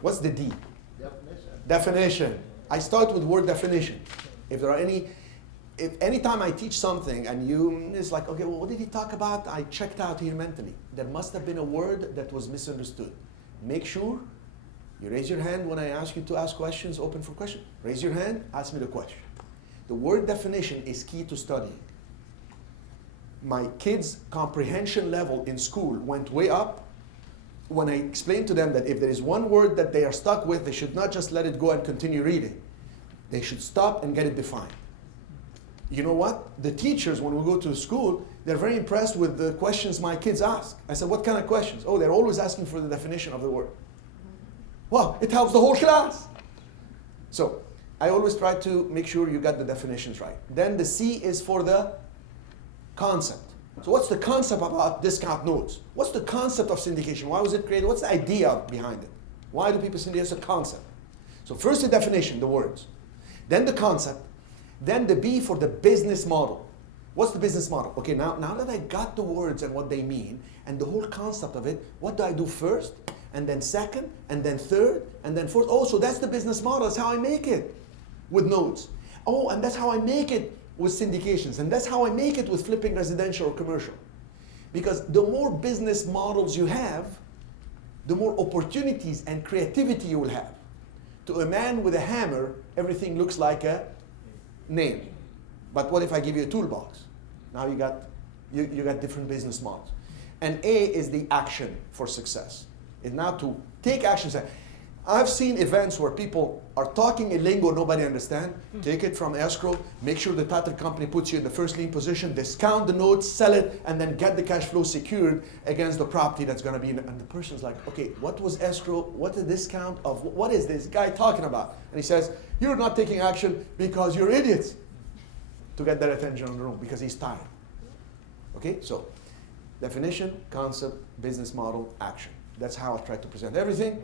What's the D? Definition. Definition. I start with word definition. If there are if anytime I teach something and it's like, okay, well, what did he talk about? I checked out here mentally. There must have been a word that was misunderstood. Make sure you raise your hand when I ask you to ask questions, open for questions. Raise your hand, ask me the question. The word definition is key to studying. My kids' comprehension level in school went way up when I explained to them that if there is one word that they are stuck with, they should not just let it go and continue reading. They should stop and get it defined. You know what? The teachers, when we go to school, they're very impressed with the questions my kids ask. I said, what kind of questions? Oh, they're always asking for the definition of the word. Well, it helps the whole class. So I always try to make sure you got the definitions right. Then the C is for the concept. So what's the concept about discount notes? What's the concept of syndication? Why was it created? What's the idea behind it? Why do people syndicate? It's a concept. So first the definition, the words. Then the concept. Then the B for the business model. What's the business model? Okay, now that I got the words and what they mean and the whole concept of it, what do I do first? And then second, and then third, and then fourth. Oh, so that's the business model. That's how I make it with notes. Oh, and that's how I make it with syndications. And that's how I make it with flipping residential or commercial. Because the more business models you have, the more opportunities and creativity you will have. To a man with a hammer, everything looks like a nail. But what if I give you a toolbox? Now you got different business models. And A is the action for success. Is now to take action. I've seen events where people are talking a lingo nobody understands. Take it from escrow, make sure the title company puts you in the first lien position, discount the notes, sell it, and then get the cash flow secured against the property that's going to be in. And the person's like, okay, what was escrow? What the discount of? What is this guy talking about? And he says, you're not taking action because you're idiots. To get their attention on the room because he's tired. Okay, so definition, concept, business model, action. That's how I try to present everything.